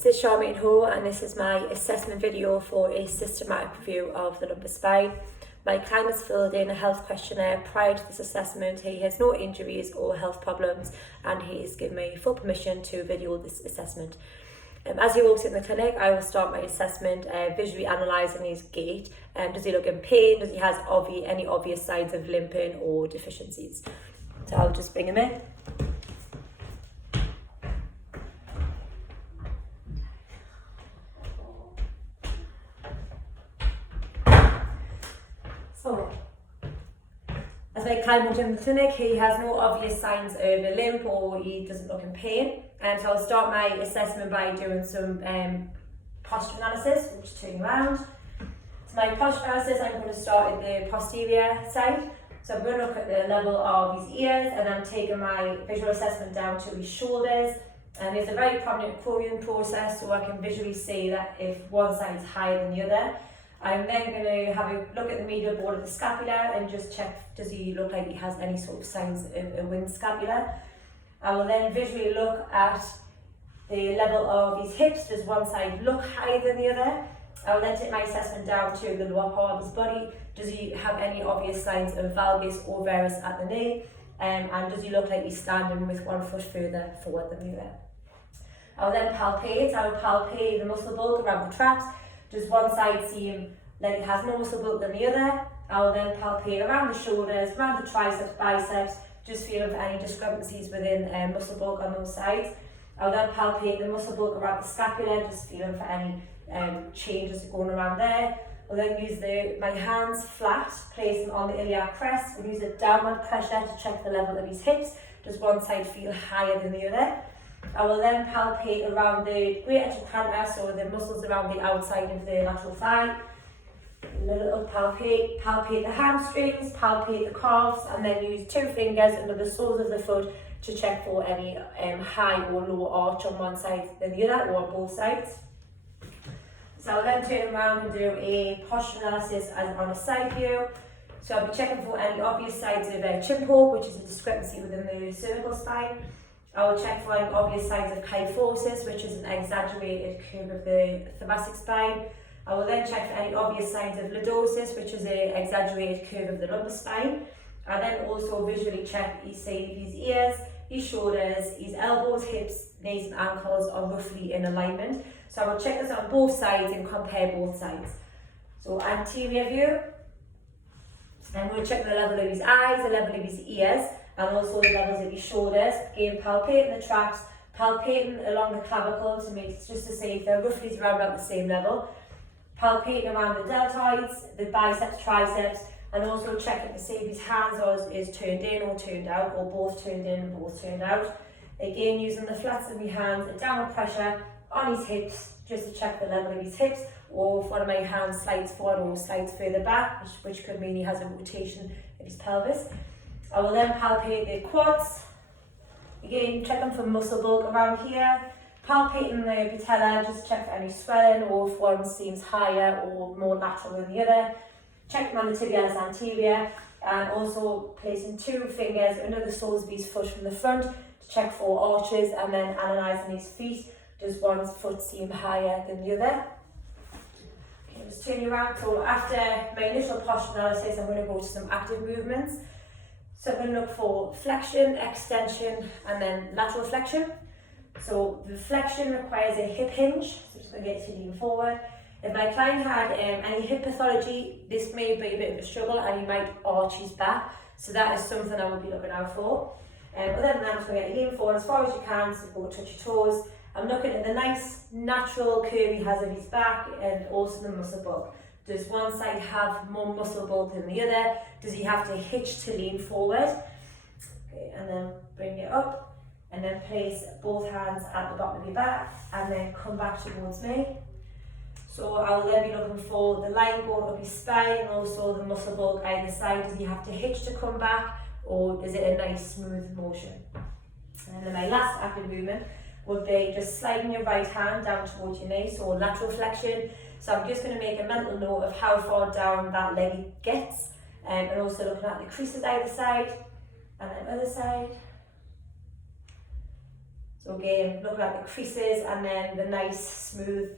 This is Charmaine Ho, and this is my assessment video for a systematic review of the lumbar spine. My client has filled in a health questionnaire prior to this assessment. He has no injuries or health problems, and he has given me full permission to video this assessment. As he walks in the clinic, I will start my assessment visually analysing his gait. Does he look in pain? Does he have any obvious signs of limping or deficiencies? So I'll just bring him in. So, as my client walked in the clinic, he has no obvious signs of a limp or he doesn't look in pain. So I'll start my assessment by doing some posture analysis, which is turning around. So my posture analysis, I'm going to start at the posterior side. So I'm going to look at the level of his ears, and I'm taking my visual assessment down to his shoulders. And there's a very prominent crowing process, so I can visually see that if one side is higher than the other. I'm then going to have a look at the medial board of the scapula and just check, does he look like he has any sort of signs of a winged scapula. I will then visually look at the level of his hips. Does one side look higher than the other? I will then take my assessment down to the lower part of his body. Does he have any obvious signs of valgus or varus at the knee? And does he look like he's standing with one foot further forward than the other? I will then palpate. I will palpate the muscle bulk around the traps. Does one side seem like it has more muscle bulk than the other? I will then palpate around the shoulders, around the triceps, biceps, just feeling for any discrepancies within muscle bulk on those sides. I will then palpate the muscle bulk around the scapula, just feeling for any changes going around there. I'll then use my hands flat, place them on the iliac crest, and use a downward pressure to check the level of his hips. Does one side feel higher than the other? I will then palpate around the greater trochanter, so the muscles around the outside of the lateral thigh. A little palpate the hamstrings, palpate the calves, and then use 2 fingers under the soles of the foot to check for any high or low arch on one side than the other, or on both sides. So I'll then turn around and do a posture analysis on a side view. So I'll be checking for any obvious signs of chin poke, which is a discrepancy within the cervical spine. I will check for any obvious signs of kyphosis, which is an exaggerated curve of the thoracic spine. I will then check for any obvious signs of lordosis, which is an exaggerated curve of the lumbar spine. I then also visually check his ears, his shoulders, his elbows, hips, knees and ankles are roughly in alignment. So I will check this on both sides and compare both sides. So anterior view, I'm going to check the level of his eyes, the level of his ears, and also the levels of his shoulders. Again, palpating the traps, palpating along the clavicle just to see if they're roughly around about the same level. Palpating around the deltoids, the biceps, triceps, and also checking to see if his hands is turned in or turned out, or both turned in and both turned out. Again, using the flats of my hands, a downward pressure on his hips, just to check the level of his hips, or if one of my hands slides forward or slides further back, which could mean he has a rotation of his pelvis. I will then palpate the quads. Again, checking for muscle bulk around here. Palpating the patella, just check for any swelling, or if one seems higher or more lateral than the other. Checking on the tibialis anterior, and also placing 2 fingers under the soles of his foot from the front to check for arches, and then analysing his feet. Does one foot seem higher than the other? Okay, just turn you around. So after my initial posture analysis, I'm going to go to some active movements. So I'm going to look for flexion, extension, and then lateral flexion. So the flexion requires a hip hinge, so just going to get you to lean forward. If my client had any hip pathology, this may be a bit of a struggle, and he might arch his back. So that is something I will be looking out for. Other than that, I'm just going to get you lean forward as far as you can, so go touch your toes. I'm looking at the nice natural curve he has of his back, and also the muscle bulk. Does one side have more muscle bulk than the other? Does he have to hitch to lean forward? Okay, and then bring it up, and then place both hands at the bottom of your back, and then come back towards me. So I will then be looking for the line going up his spine, and also the muscle bulk either side. Does he have to hitch to come back, or is it a nice smooth motion? And then my last active movement would be just sliding your right hand down towards your knee, so lateral flexion. So I'm just going to make a mental note of how far down that leg gets, and also looking at the creases either side, and then other side. So again, looking at the creases and then the nice smooth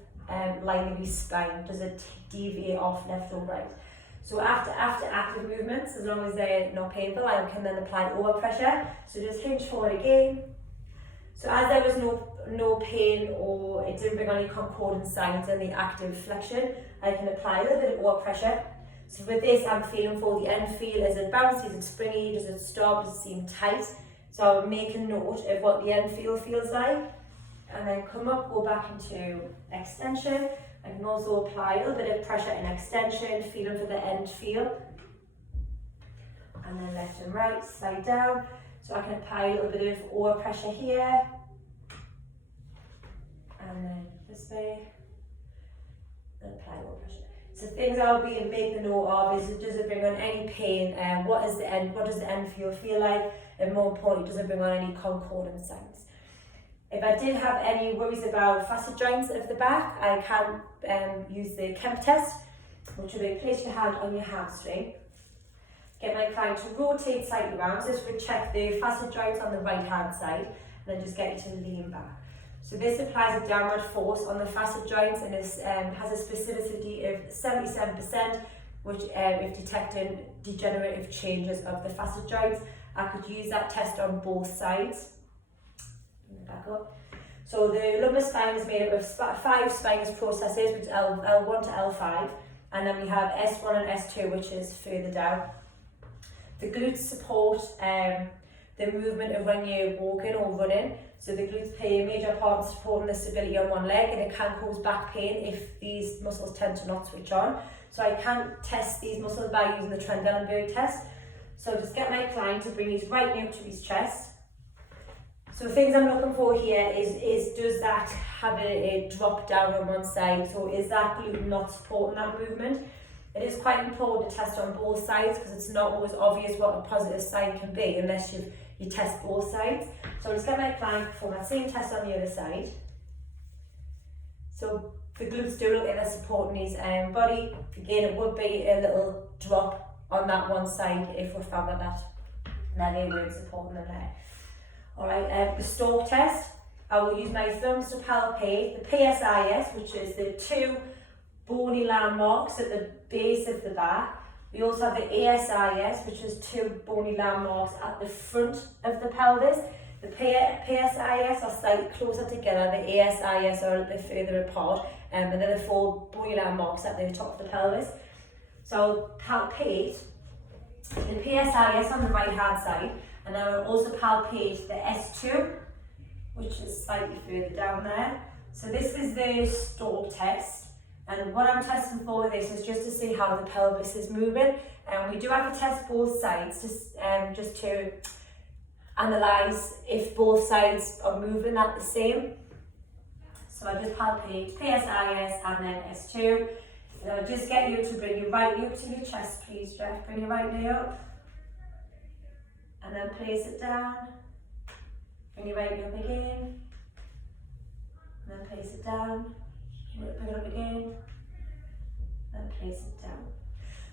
line of your spine. Does it deviate off left or right? So after active movements, as long as they're not painful, I can then apply overpressure. So just hinge forward again. So as there was no pain or it didn't bring any concordant signs in the active flexion, I can apply a little bit of overpressure. So with this, I'm feeling for the end feel. Is it bouncy? Is it springy? Does it stop? Does it seem tight? So I'll make a note of what the end feel feels like. And then come up, go back into extension. I can also apply a little bit of pressure in extension, feeling for the end feel. And then left and right, slide down. So I can apply a little bit of overpressure here. And then this way. And apply overpressure. So things I'll be making a note of is, does it bring on any pain? What does the end feel like? And more importantly, does it bring on any concordant signs? If I did have any worries about facet joints of the back, I can use the Kemp test, which will be place your hand on your hamstring. Get my client to rotate slightly around. So this would check the facet joints on the right hand side, and then just get you to lean back. So this applies a downward force on the facet joints, and this has a specificity of 77%, which if detecting degenerative changes of the facet joints. I could use that test on both sides. Back up. So the lumbar spine is made up of 5 spinous processes, which is L1 to L5, and then we have S1 and S2, which is further down. The glutes support the movement of when you're walking or running. So the glutes play a major part in supporting the stability on one leg, and it can cause back pain if these muscles tend to not switch on. So I can test these muscles by using the Trendelenburg test. So just get my client to bring his right knee up to his chest. So things I'm looking for here is does that have a drop down on one side? So is that glute not supporting that movement? It is quite important to test on both sides because it's not always obvious what a positive sign can be unless you test both sides. So I'll just get my client to perform that same test on the other side. So the glutes do look like they're supporting his body. Again, it would be a little drop on that one side if we found that they weren't supporting them there. Alright, the stalk test. I will use my thumbs to palpate the PSIS, which is the 2 bony landmarks at the base of the back. We also have the ASIS, which is 2 bony landmarks at the front of the pelvis. The PSIS are slightly closer together, the ASIS are a little bit further apart, and then the 4 bony landmarks at the top of the pelvis. So palpate the PSIS on the right hand side, and then I'll also palpate the S2, which is slightly further down there. So this is the stalk test, and what I'm testing for with this is just to see how the pelvis is moving. And we do have to test both sides just to analyse if both sides are moving at the same. So I just palpate PSIS and then S2. And I'll just get you to bring your right knee up to your chest, please, Jeff. Bring your right knee up. And then place it down. Bring your right knee up again. And then place it down. Bring it up again. And place it down.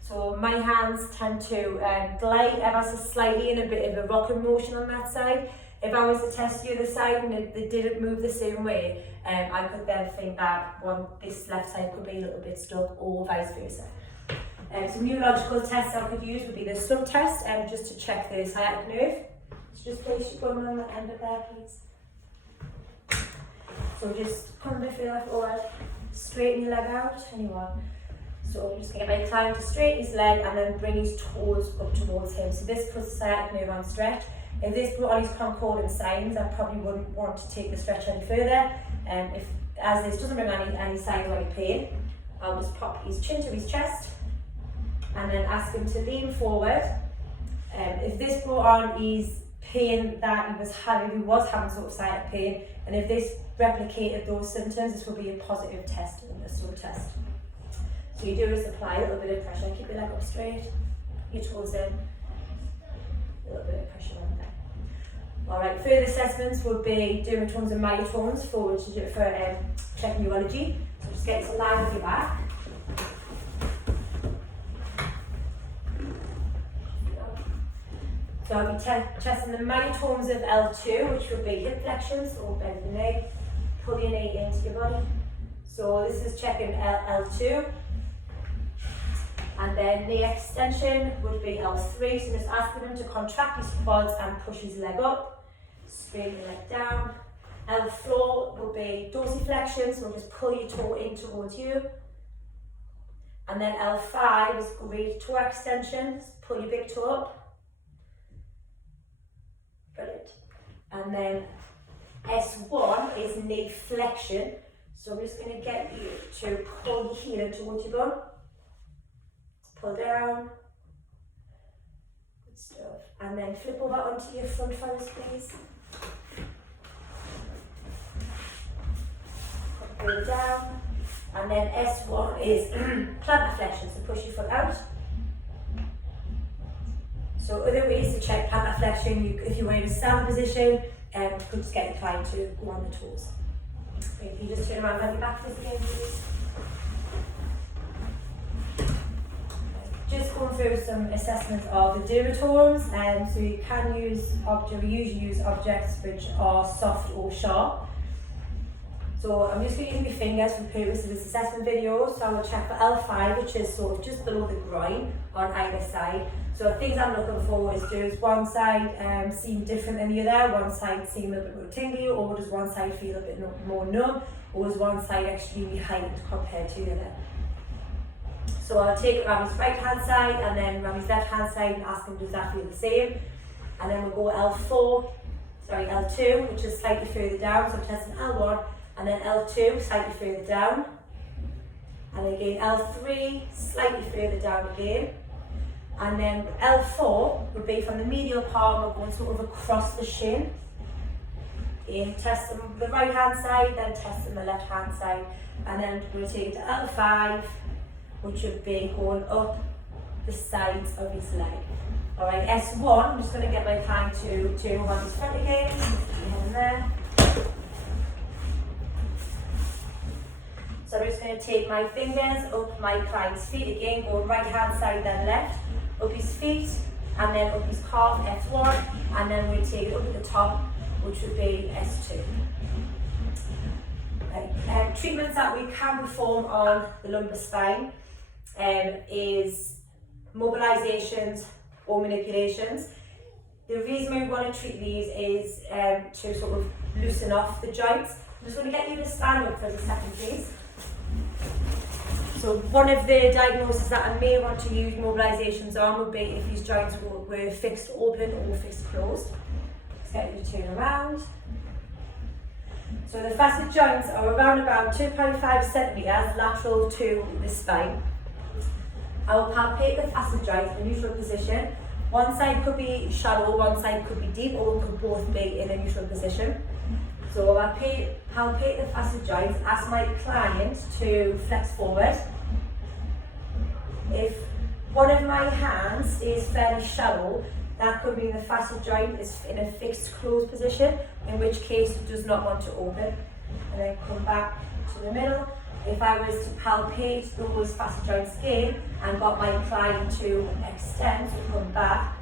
So my hands tend to glide ever so slightly in a bit of a rocking motion on that side. If I was to test the other side and they didn't move the same way, I could then think that this left side could be a little bit stuck or vice versa. Some neurological tests I could use would be the slump test, just to check the sciatic nerve. So just place your bum on the end of there, please. So just come a bit forward, straighten your leg out, anyone. So I'm just going to get my client to straighten his leg and then bring his toes up towards him. So this puts the sciatic nerve on stretch. If this brought on his concordant signs, I probably wouldn't want to take the stretch any further. As this doesn't bring any signs of any pain, I'll just pop his chin to his chest and then ask him to lean forward. If this brought on his pain that he was having sort of sciatic pain, and if this replicated those symptoms, this would be a positive test, a slump test. So you do is apply a little bit of pressure, keep your leg up straight, your toes in, a little bit of pressure on there. Alright, further assessments would be dermatomes and myotomes for checking urology. So just get to line with your back. So I'll be testing the myotomes of L2, which would be hip flexions, or bend the knee, pull your knee into your body. So this is checking L2. And then knee extension would be L3, so just asking him to contract his quads and push his leg up, straighten your leg down. L4 will be dorsiflexion, so just pull your toe in towards you. And then L5 is great toe extension, just pull your big toe up. Brilliant. And then S1 is knee flexion, so I'm just going to get you to pull your heel in towards your bum. Pull down. Good stuff. And then flip over onto your front first, please. Pull down. And then S1 is plantar flexion, so push your foot out. So other ways to check plantar flexion, if you're in a standing position, you could just get your client to go on the toes. If you just turn around and have your back for us again, please. Just going through some assessments of the dermatomes, so you can use usually use objects which are soft or sharp. So I'm just going to use my fingers for the purpose of this assessment video. So I will check for L5, which is sort of just below the groin on either side. So things I'm looking for is, does one side seem different than the other? One side seem a little bit more tingly, or does one side feel a bit more numb, or is one side extremely heightened compared to the other? So I'll take Rami's right hand side and then Rami's left hand side and ask him, does that feel the same? And then we'll go L2, which is slightly further down. So I'm testing L1 and then L2, slightly further down. And again L3, slightly further down again. And then L4 would be from the medial palm, we're going sort of across the shin. And test the right hand side, then test the left hand side. And then we're going to take it to L5, which would be going up the sides of his leg. Alright, S1, I'm just going to get my client to turn over his front again, put your head in there. So I'm just going to take my fingers up my client's feet again, going right hand side then left, up his feet, and then up his calf, S1, and then we take it up at the top, which would be S2. Treatments that we can perform on the lumbar spine is mobilizations or manipulations. The reason we want to treat these is to sort of loosen off the joints. I'm just going to get you to stand up for a second, please. So one of the diagnoses that I may want to use mobilizations on would be if these joints were fixed open or fixed closed. Let's get you to turn around. So the facet joints are around about 2.5 centimetres lateral to the spine. I will palpate the facet joint in a neutral position. One side could be shallow, one side could be deep, or could both be in a neutral position. So I'll palpate the facet joint, ask my client to flex forward. If one of my hands is fairly shallow, that could mean the facet joint is in a fixed closed position, in which case it does not want to open. And then come back to the middle. If I was to palpate those facet joints again and got my client to extend, so come back,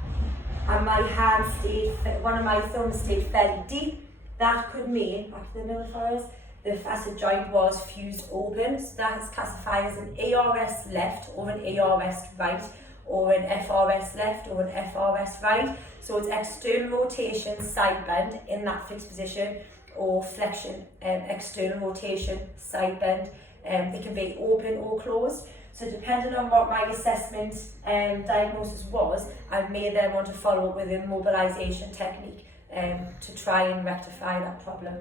and my hand stayed, one of my thumbs stayed fairly deep, that could mean, back to the middle for us, the facet joint was fused open. So that is classified as an ARS left or an ARS right, or an FRS left or an FRS right. So it's external rotation side bend in that fixed position, or flexion external rotation side bend. They can be open or closed. So depending on what my assessment diagnosis was, I may then want to follow up with a mobilisation technique to try and rectify that problem.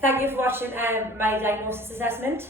Thank you for watching my diagnosis assessment.